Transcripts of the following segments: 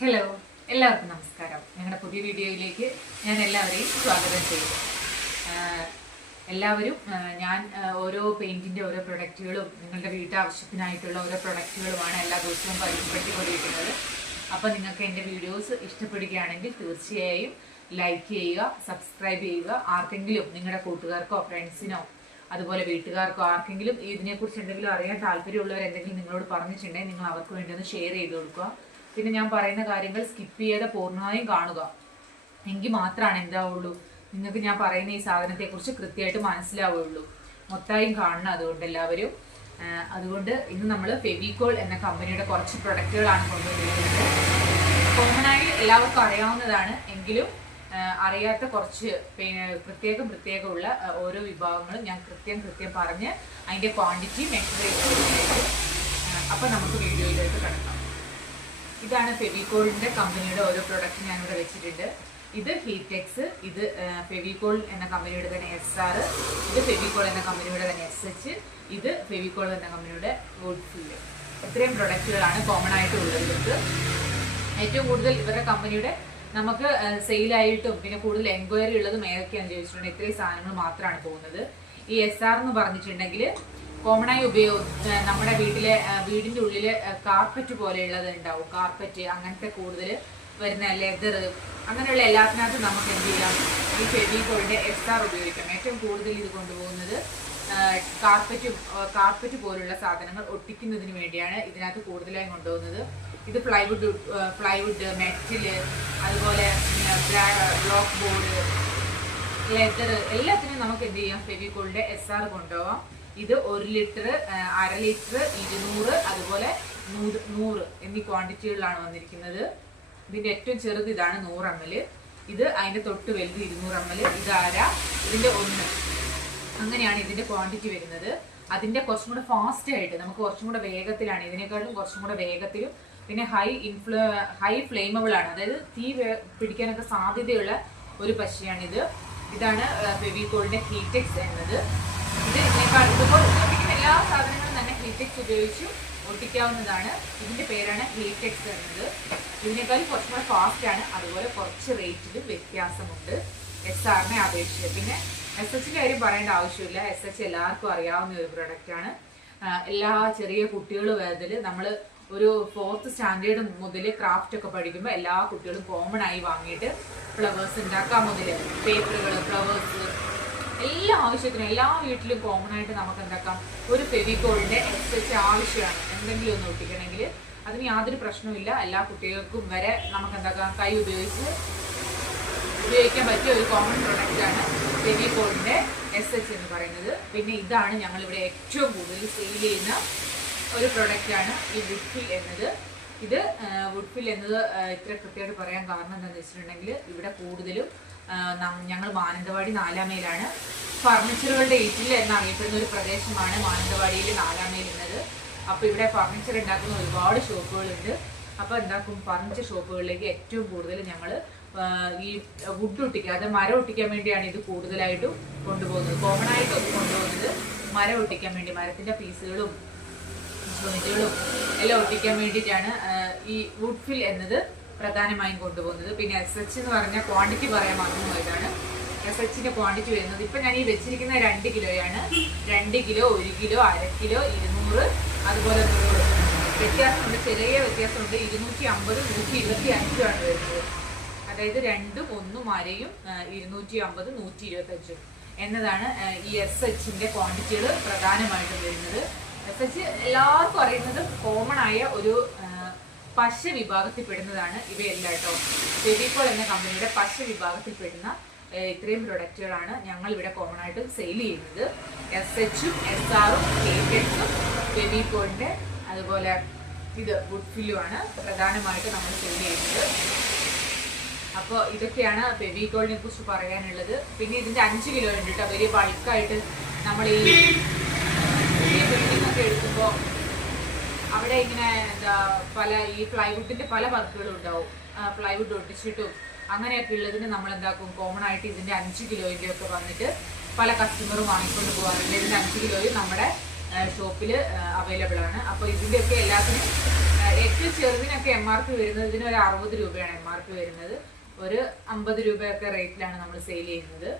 Hello, എല്ലാവർക്കും നമസ്കാരം. ഞങ്ങളുടെ പുതിയ വീഡിയോയിലേക്ക് ഞാൻ എല്ലാവരെയും സ്വാഗതം ചെയ്യുന്നു. എല്ലാവരും ഞാൻ ഓരോ പെയിന്റിന്റെ ഓരോ പ്രൊഡക്റ്റുകളും നിങ്ങളുടെ വീട്ടാവശ്യത്തിനായിട്ടുള്ള ഓരോ പ്രൊഡക്റ്റുകളുമാണ് എല്ലാ ദിവസവും പരിചയപ്പെടുത്തിക്കൊണ്ടിരിക്കുന്നത്. അപ്പോൾ നിങ്ങൾക്ക് എൻ്റെ വീഡിയോസ് ഇഷ്ടപ്പെടുകയാണെങ്കിൽ തീർച്ചയായും ലൈക്ക് ചെയ്യുക, സബ്സ്ക്രൈബ് ചെയ്യുക. ആർക്കെങ്കിലും നിങ്ങളുടെ കൂട്ടുകാർക്കോ ഫ്രണ്ട്സിനോ അതുപോലെ വീട്ടുകാർക്കോ ആർക്കെങ്കിലും ഇതിനെക്കുറിച്ച് എന്തെങ്കിലും അറിയാൻ താല്പര്യമുള്ളവർ എന്തെങ്കിലും നിങ്ങളോട് പറഞ്ഞിട്ടുണ്ടെങ്കിൽ നിങ്ങൾ അവർക്ക് വേണ്ടി ഒന്ന് ഷെയർ ചെയ്ത് കൊടുക്കുക. പിന്നെ ഞാൻ പറയുന്ന കാര്യങ്ങൾ സ്കിപ്പ് ചെയ്യാതെ പൂർണ്ണമായും കാണുക. എങ്കിൽ മാത്രമാണ് എന്താവുള്ളൂ, നിങ്ങൾക്ക് ഞാൻ പറയുന്ന ഈ സാധനത്തെക്കുറിച്ച് കൃത്യമായിട്ട് മനസ്സിലാവുകയുള്ളൂ. മൊത്തമായും കാണണം. അതുകൊണ്ട് ഇന്ന് നമ്മൾ ഫെവിക്കോൾ എന്ന കമ്പനിയുടെ കുറച്ച് പ്രൊഡക്റ്റുകളാണ് കൊണ്ടുവന്നിരിക്കുന്നത്. കോമണായി എല്ലാവർക്കും അറിയാവുന്നതാണ്, എങ്കിലും അറിയാത്ത കുറച്ച് പ്രത്യേകമുള്ള ഓരോ വിഭാഗങ്ങളും ഞാൻ കൃത്യം പറഞ്ഞ് അതിൻ്റെ ക്വാണ്ടിറ്റി മെഷർ ചെയ്ത്. അപ്പം നമുക്ക് വീഡിയോയിലേക്ക് കിടക്കാം. ഇതാണ് ഫെവിക്കോളിന്റെ കമ്പനിയുടെ ഓരോ പ്രൊഡക്റ്റ് ഞാനിവിടെ വെച്ചിട്ടുണ്ട്. ഇത് ഹീറ്റെക്സ്, ഇത് ഫെവിക്കോൾ എന്ന കമ്പനിയുടെ തന്നെ SR, ഇത് ഫെവിക്കോൾ എന്ന കമ്പനിയുടെ തന്നെ SH, ഇത് ഫെവിക്കോൾ എന്ന കമ്പനിയുടെ വുഡ്ഫില്ല്. ഇത്രയും പ്രൊഡക്റ്റുകളാണ് കോമൺ ആയിട്ട് ഉള്ളത്. ഏറ്റവും കൂടുതൽ ഇവരുടെ കമ്പനിയുടെ നമുക്ക് സെയിലായിട്ടും പിന്നെ കൂടുതൽ എൻക്വയറി ഉള്ളതും ഏതൊക്കെയാണെന്ന് ചോദിച്ചിട്ടുണ്ടെങ്കിൽ ഇത്രയും സാധനങ്ങൾ മാത്രമാണ് പോകുന്നത്. ഈ SR എന്ന് പറഞ്ഞിട്ടുണ്ടെങ്കിൽ കോമണായി നമ്മുടെ വീടിന്റെ ഉള്ളില് കാർപ്പറ്റ് പോലെയുള്ളത് ഉണ്ടാവും. കാർപ്പറ്റ് അങ്ങനത്തെ കൂടുതൽ വരുന്ന ലെതർ അങ്ങനെയുള്ള എല്ലാത്തിനകത്തും നമുക്ക് എന്ത് ചെയ്യാം, ഈ ഫെവിക്കോളിന്റെ SR ഉപയോഗിക്കാം. ഏറ്റവും കൂടുതൽ ഇത് കൊണ്ടുപോകുന്നത് കാർപ്പറ്റ് പോലുള്ള സാധനങ്ങൾ ഒട്ടിക്കുന്നതിന് വേണ്ടിയാണ് ഇതിനകത്ത് കൂടുതലായും കൊണ്ടുപോകുന്നത്. ഇത് പ്ലൈവുഡ് മെറ്റല്, അതുപോലെ ബ്ലോക്ക് ബോർഡ്, ലെതർ എല്ലാത്തിനും നമുക്ക് എന്ത് ചെയ്യാം, ഫെവിക്കോളിന്റെ SR കൊണ്ടുപോകാം. ഇത് 1 ലിറ്റർ, 1/2 ലിറ്റർ, 200, അതുപോലെ 100 എന്നീ ക്വാണ്ടിറ്റികളിലാണ് വന്നിരിക്കുന്നത്. ഇതിന്റെ ഏറ്റവും ചെറുത് ഇതാണ് 100 ml. ഇത് അതിന്റെ തൊട്ട് വലുത് 200 ml. ഇത് 1/2, ഇതിന്റെ 1. അങ്ങനെയാണ് ഇതിന്റെ ക്വാണ്ടിറ്റി വരുന്നത്. അതിന്റെ കുറച്ചും കൂടെ ഫാസ്റ്റ് ആയിട്ട് നമുക്ക് കുറച്ചും കൂടെ വേഗത്തിലാണ്, ഇതിനേക്കാളും കുറച്ചും കൂടെ വേഗത്തിലും പിന്നെ ഹൈ ഫ്ലെയിമബിൾ ആണ്. അതായത് തീ പിടിക്കാനൊക്കെ സാധ്യതയുള്ള ഒരു പശയാണിത്. ഇതാണ് ഫെവിക്കോളിന്റെ ഹീറ്റെക്സ് എന്നത്. ഇത് ഇതിനേക്കാൾ ഇതുപോലെ എല്ലാ സാധനങ്ങളും തന്നെ ഹീറ്റെക്സ് ഉപയോഗിച്ച് ഒട്ടിക്കാവുന്നതാണ്. ഇതിന്റെ പേരാണ് ഹീറ്റെക്സ് എന്നത്. ഇതിനേക്കാൾ കുറച്ചും കൂടെ ഫാസ്റ്റ് ആണ്. അതുപോലെ കുറച്ച് റേറ്റിലും വ്യത്യാസമുണ്ട് SRനെ അപേക്ഷിച്ച്. പിന്നെ SHന്റെ കാര്യം പറയേണ്ട ആവശ്യമില്ല. SH എല്ലാവർക്കും അറിയാവുന്ന ഒരു പ്രൊഡക്റ്റ് ആണ്. എല്ലാ ചെറിയ കുട്ടികൾ മുതൽ നമ്മൾ ഒരു 4th സ്റ്റാൻഡേർഡ് മുതൽ ക്രാഫ്റ്റ് ഒക്കെ പഠിക്കുമ്പോൾ എല്ലാ കുട്ടികളും കോമൺ ആയി വാങ്ങിയിട്ട് ഫ്ലവേഴ്സ് ഉണ്ടാക്കാൻ മുതൽ പേപ്പറുകൾ, ഫ്ലവേഴ്സ് എല്ലാ ആവശ്യത്തിനും എല്ലാ വീട്ടിലും കോമൺ ആയിട്ട് നമുക്ക് എന്താക്കാം, ഒരു ഫെവിക്കോളിന്റെ SH ആവശ്യമാണ്. എന്തെങ്കിലും ഒന്ന് ഒട്ടിക്കണമെങ്കിൽ അതിന് യാതൊരു പ്രശ്നവുമില്ല. എല്ലാ കുട്ടികൾക്കും വരെ നമുക്ക് എന്താക്കാം, കൈ ഉപയോഗിക്കാൻ പറ്റിയ ഒരു കോമൺ പ്രൊഡക്റ്റ് ആണ് ഫെവിക്കോളിന്റെ SH എന്ന് പറയുന്നത്. പിന്നെ ഇതാണ് ഞങ്ങളിവിടെ ഏറ്റവും കൂടുതൽ സെയിൽ ചെയ്യുന്ന ഒരു പ്രൊഡക്റ്റാണ് ഈ വുഡ്ഫിൽ എന്നത്. ഇത് വുഡ്ഫിൽ എന്നത് ഇത്ര കൃത്യമായിട്ട് പറയാൻ കാരണം എന്താണെന്ന് വെച്ചിട്ടുണ്ടെങ്കിൽ ഇവിടെ കൂടുതലും ഞങ്ങൾ മാനന്തവാടി 4-ാം മൈലാണ്. ഫർണിച്ചറുകളുടെ ഈറ്റിൽ എന്നറിയപ്പെടുന്ന ഒരു പ്രദേശമാണ് മാനന്തവാടിയിൽ 4-ാം മൈൽ എന്നത്. അപ്പോൾ ഇവിടെ ഫർണിച്ചർ ഉണ്ടാക്കുന്ന ഒരുപാട് ഷോപ്പുകളുണ്ട്. അപ്പോൾ എന്താക്കും, ഫർണിച്ചർ ഷോപ്പുകളിലേക്ക് ഏറ്റവും കൂടുതൽ ഞങ്ങൾ ഈ വുഡ് ഒട്ടിക്കുക, അത് മരം ഒട്ടിക്കാൻ വേണ്ടിയാണ് ഇത് കൂടുതലായിട്ടും കൊണ്ടുപോകുന്നത്. കോമൺ ആയിട്ടും കൊണ്ടുപോകുന്നത് മരം ഒട്ടിക്കാൻ വേണ്ടി, മരത്തിന്റെ പീസുകളും ജോയിന്റുകളും എല്ലാം ഒട്ടിക്കാൻ വേണ്ടിയിട്ടാണ് ഈ വുഡ്ഫിൽ എന്നത് പ്രധാനമായും കൊണ്ടുപോകുന്നത്. പിന്നെ SH എന്ന് പറഞ്ഞാൽ ക്വാണ്ടിറ്റി പറയാൻ മറന്നുപോയതാണ്. SHന്റെ ക്വാണ്ടിറ്റി വരുന്നത് ഇപ്പൊ ഞാൻ ഈ വെച്ചിരിക്കുന്ന 2 കിലോയാണ്. 2 കിലോ, 1 കിലോ, 1/2 കിലോ, 200, അതുപോലെ 100 വ്യത്യാസമുണ്ട്. ചെറിയ വ്യത്യാസമുണ്ട്. 250, 125 ആണ് വരുന്നത്. അതായത് 2ഉം 1ഉം അരയും 250, 125 എന്നതാണ് ഈ SHന്റെ ക്വാണ്ടിറ്റികൾ പ്രധാനമായിട്ടും വരുന്നത്. SH എല്ലാവർക്കും അറിയുന്നത് കോമൺ ആയ ഒരു പശ വിഭാഗത്തിൽപ്പെടുന്നതാണ് ഇവയെല്ലാം കേട്ടോ. ഫെവിക്കോൾ എന്ന കമ്പനിയുടെ പശ വിഭാഗത്തിൽപ്പെടുന്ന ഇത്രയും പ്രൊഡക്റ്റുകളാണ് ഞങ്ങൾ ഇവിടെ കോമൺ ആയിട്ട് സെയിൽ ചെയ്യുന്നത്. SHഉം SRഉം ഹീറ്റെക്സും ഫെവിക്കോളിന്റെ അതുപോലെ ഇത് വുഡ്ഫില്ലുമാണ് പ്രധാനമായിട്ട് നമ്മൾ സെയിൽ ചെയ്യുന്നത്. അപ്പോൾ ഇതൊക്കെയാണ് ഫെവിക്കോളിനെ കുറിച്ച് പറയാനുള്ളത്. പിന്നെ ഇതിന്റെ 5 കിലോ ഉണ്ട് കേട്ടോ. വലിയ ബൾക്കായിട്ട് നമ്മൾ ഈ ബിൽഡിംഗ് ഒക്കെ എടുക്കുമ്പോൾ അവിടെ ഇങ്ങനെ ഈ പ്ലൈവുഡിന്റെ പല വർക്കുകളും ഉണ്ടാവും. പ്ലൈവുഡ് ഒട്ടിച്ചിട്ടും അങ്ങനെയൊക്കെ ഉള്ളതിന് നമ്മൾ എന്താക്കും, കോമൺ ആയിട്ട് ഇതിന്റെ 5 കിലോയുടെ ഒക്കെ വന്നിട്ട് പല കസ്റ്റമറും വാങ്ങിക്കൊണ്ട് പോകാറുണ്ട്. ഇതിന്റെ 5 കിലോയും നമ്മുടെ ഷോപ്പിൽ അവൈലബിൾ ആണ്. അപ്പോൾ ഇതിൻ്റെയൊക്കെ എല്ലാത്തിനും ഏറ്റവും ചെറുതിനൊക്കെ MRP വരുന്നത് ഇതിന് ഒരു 60 രൂപയാണ് MRP വരുന്നത്. ഒരു 50 രൂപയൊക്കെ റേറ്റിലാണ് നമ്മൾ സെയിൽ ചെയ്യുന്നത്.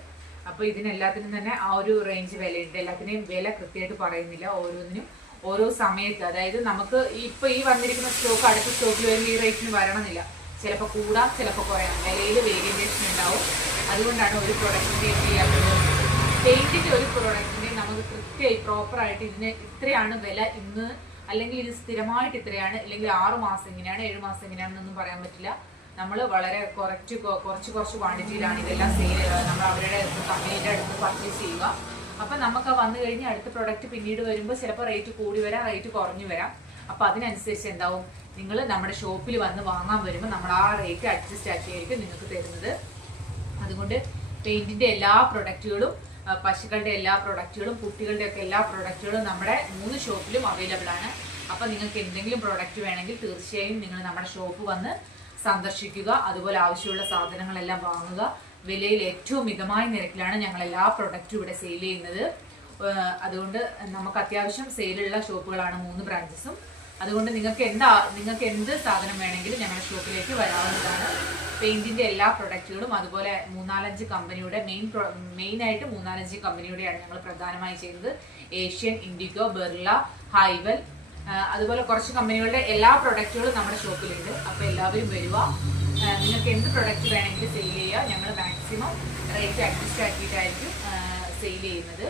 അപ്പോൾ ഇതിനെല്ലാത്തിനും തന്നെ ആ ഒരു റേഞ്ച് വിലയുണ്ട്. എല്ലാത്തിനെയും വില കൃത്യമായിട്ട് പറയുന്നില്ല. ഓരോന്നിനും ഓരോ സമയത്ത്, അതായത് നമുക്ക് ഇപ്പോൾ ഈ വന്നിരിക്കുന്ന സ്റ്റോക്ക് അടുത്ത സ്റ്റോക്കിൽ വരുമ്പോൾ ഈ റേറ്റിന് വരണമെന്നില്ല. ചിലപ്പോൾ കൂടാം, ചിലപ്പോൾ കുറയാം. വിലയിൽ വേരിയേഷൻ ഉണ്ടാവും. അതുകൊണ്ടാണ് ഒരു പ്രൊഡക്റ്റിൻ്റെ എന്ത് ചെയ്യാത്തത്. പെയിൻറ്റിൻ്റെ ഒരു പ്രൊഡക്റ്റിൻ്റെ നമുക്ക് കൃത്യമായി പ്രോപ്പറായിട്ട് ഇതിന് ഇത്രയാണ് വില ഇന്ന്, അല്ലെങ്കിൽ ഇത് സ്ഥിരമായിട്ട് ഇത്രയാണ്, അല്ലെങ്കിൽ 6 മാസം ഇങ്ങനെയാണ് 7 മാസം ഇങ്ങനെയാണെന്നൊന്നും പറയാൻ പറ്റില്ല. നമ്മൾ വളരെ കുറച്ച് ക്വാണ്ടിറ്റിയിലാണ് ഇതെല്ലാം സെയിൽ നമ്മൾ അവരുടെ കമ്പനീൻ്റെ അടുത്ത് പർച്ചേസ് ചെയ്യുക. അപ്പം നമുക്ക് വന്നു കഴിഞ്ഞാൽ അടുത്ത പ്രൊഡക്റ്റ് പിന്നീട് വരുമ്പോൾ ചിലപ്പോൾ റേറ്റ് കൂടി വരാം, റേറ്റ് കുറഞ്ഞു വരാം. അപ്പോൾ അതിനനുസരിച്ച് എന്താവും, നിങ്ങൾ നമ്മുടെ ഷോപ്പിൽ വന്ന് വാങ്ങാൻ വരുമ്പോൾ നമ്മൾ ആ റേറ്റ് അഡ്ജസ്റ്റ് ആക്കിയായിരിക്കും നിങ്ങൾക്ക് തരുന്നത്. അതുകൊണ്ട് പെയിൻറ്റിൻ്റെ എല്ലാ പ്രൊഡക്റ്റുകളും, പശുക്കളുടെ എല്ലാ പ്രൊഡക്റ്റുകളും, കുട്ടികളുടെയൊക്കെ എല്ലാ പ്രൊഡക്റ്റുകളും നമ്മുടെ 3 ഷോപ്പിലും അവൈലബിൾ ആണ്. അപ്പം നിങ്ങൾക്ക് എന്തെങ്കിലും പ്രൊഡക്റ്റ് വേണമെങ്കിൽ തീർച്ചയായും നിങ്ങൾ നമ്മുടെ ഷോപ്പ് വന്ന് സന്ദർശിക്കുക. അതുപോലെ ആവശ്യമുള്ള സാധനങ്ങളെല്ലാം വാങ്ങുക. വിലയിൽ ഏറ്റവും മിതമായ നിരക്കിലാണ് ഞങ്ങൾ എല്ലാ പ്രൊഡക്റ്റും ഇവിടെ സെയിൽ ചെയ്യുന്നത്. അതുകൊണ്ട് നമുക്ക് അത്യാവശ്യം സെയിലുള്ള ഷോപ്പുകളാണ് 3 ബ്രാഞ്ചസും. അതുകൊണ്ട് നിങ്ങൾക്ക് എന്ത് സാധനം വേണമെങ്കിലും ഞങ്ങളുടെ ഷോപ്പിലേക്ക് വരാവുന്നതാണ്. പെയിന്റിന്റെ എല്ലാ പ്രൊഡക്റ്റുകളും, അതുപോലെ 3-4-5 കമ്പനിയുടെ മെയിനായിട്ട് 3-4-5 കമ്പനിയുടെയാണ് ഞങ്ങൾ പ്രധാനമായി ചെയ്യുന്നത്. ഏഷ്യൻ, ഇൻഡിഗോ, ബെർല, ഹൈവൽ, അതുപോലെ കുറച്ച് കമ്പനികളുടെ എല്ലാ പ്രൊഡക്റ്റുകളും നമ്മുടെ ഷോപ്പിലുണ്ട്. അപ്പോൾ എല്ലാവരും വരിക. നിങ്ങൾക്ക് എന്ത് പ്രൊഡക്റ്റ് വേണമെങ്കിലും സെയിൽ ചെയ്യുക. ഞങ്ങൾ മാക്സിമം റേറ്റ് അഡ്ജസ്റ്റ് ആക്കിയിട്ടായിരിക്കും സെയിൽ ചെയ്യുന്നത്.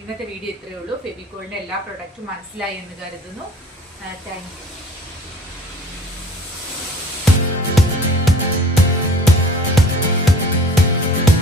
ഇന്നത്തെ വീഡിയോ ഇത്രയേ ഉള്ളൂ. ഫെവിക്കോളിൻ്റെ എല്ലാ പ്രൊഡക്റ്റും മനസ്സിലായി എന്ന് കരുതുന്നു. Thank you.